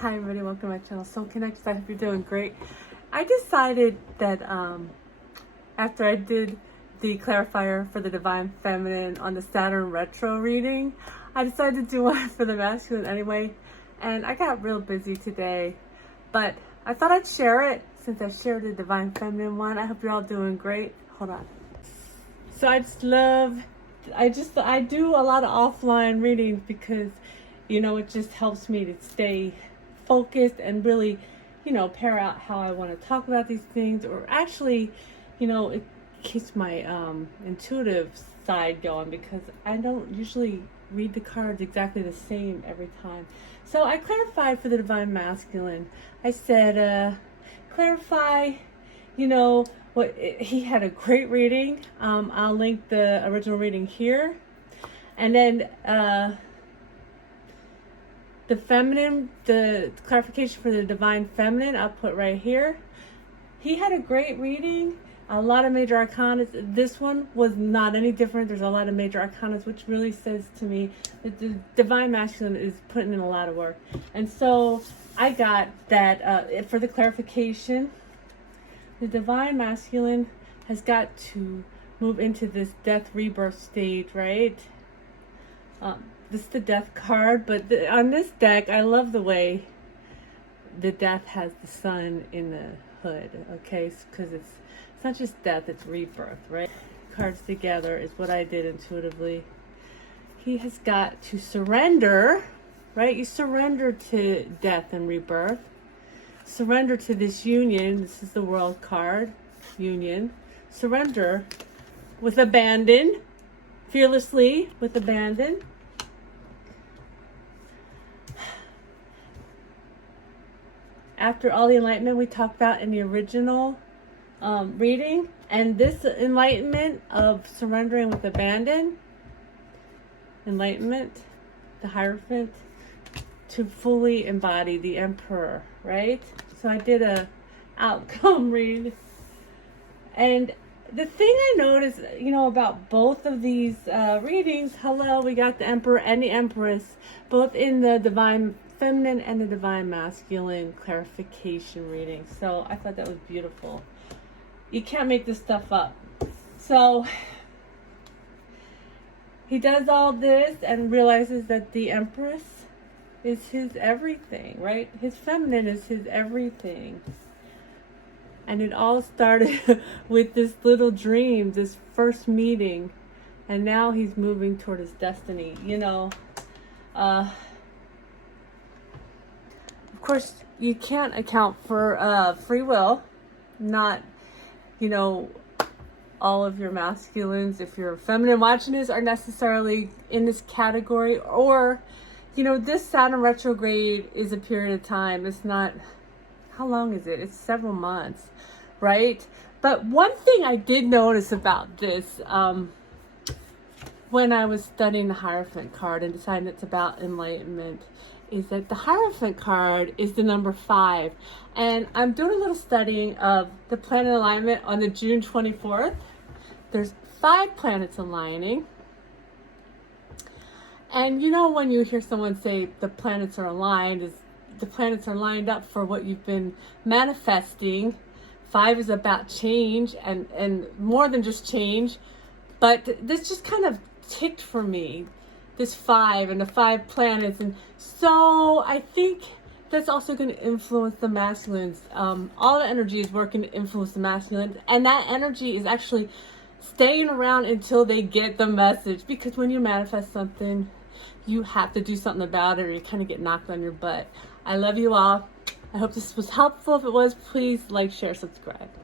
Hi everybody, welcome to my channel, Soul Connected. I hope you're doing great. I decided that after I did the clarifier for the Divine Feminine on the Saturn Retro reading, I decided to do one for the masculine anyway. And I got real busy today, but I thought I'd share it since I shared the Divine Feminine one. I hope you're all doing great. Hold on. So I do a lot of offline readings because, you know, it just helps me to stay focused and really, you know, pair out how I want to talk about these things, or actually, you know, it keeps my intuitive side going because I don't usually read the cards exactly the same every time. So I clarified for the Divine Masculine. I said, clarify, you know, he had a great reading. I'll link the original reading here. And then the feminine, the clarification for the Divine Feminine, I'll put right here. He had a great reading, a lot of major arcanas. This one was not any different. There's a lot of major arcanas, which really says to me that the Divine Masculine is putting in a lot of work. And so I got that for the clarification. The Divine Masculine has got to move into this death rebirth stage, right? This is the death card, but on this deck, I love the way the death has the sun in the hood, okay? Because it's not just death, it's rebirth, right? Cards together is what I did intuitively. He has got to surrender, right? You surrender to death and rebirth. Surrender to this union. This is the World card, union. Surrender with abandon, fearlessly with abandon. After all the enlightenment we talked about in the original reading, and this enlightenment of surrendering with abandon, enlightenment, the Hierophant, to fully embody the Emperor, right? So I did a outcome read, and the thing I noticed, you know, about both of these readings, we got the Emperor and the Empress, both in the Divine Feminine and the Divine Masculine clarification reading. So I thought that was beautiful. You can't make this stuff up. So he does all this and realizes that the Empress is his everything, right? His feminine is his everything. And it all started with this little dream, this first meeting. And now he's moving toward his destiny, you know. Of course, you can't account for free will. Not, you know, all of your masculines, if you're feminine watching this, are necessarily in this category. Or, you know, this Saturn retrograde is a period of time. It's not, how long is it? It's several months, right? But one thing I did notice about this, when I was studying the Hierophant card and deciding it's about enlightenment, is that the Hierophant card is the number 5. And I'm doing a little studying of the planet alignment on the June 24th. There's 5 planets aligning. And you know, when you hear someone say the planets are aligned, is the planets are lined up for what you've been manifesting. 5 is about change and more than just change. But this just kind of ticked for me, this 5 and the 5 planets. And so I think that's also going to influence the masculines. All the energy is working to influence the masculines, and that energy is actually staying around until they get the message. Because when you manifest something, you have to do something about it, or you kind of get knocked on your butt. I love you all. I hope this was helpful. If it was, please like, share, subscribe.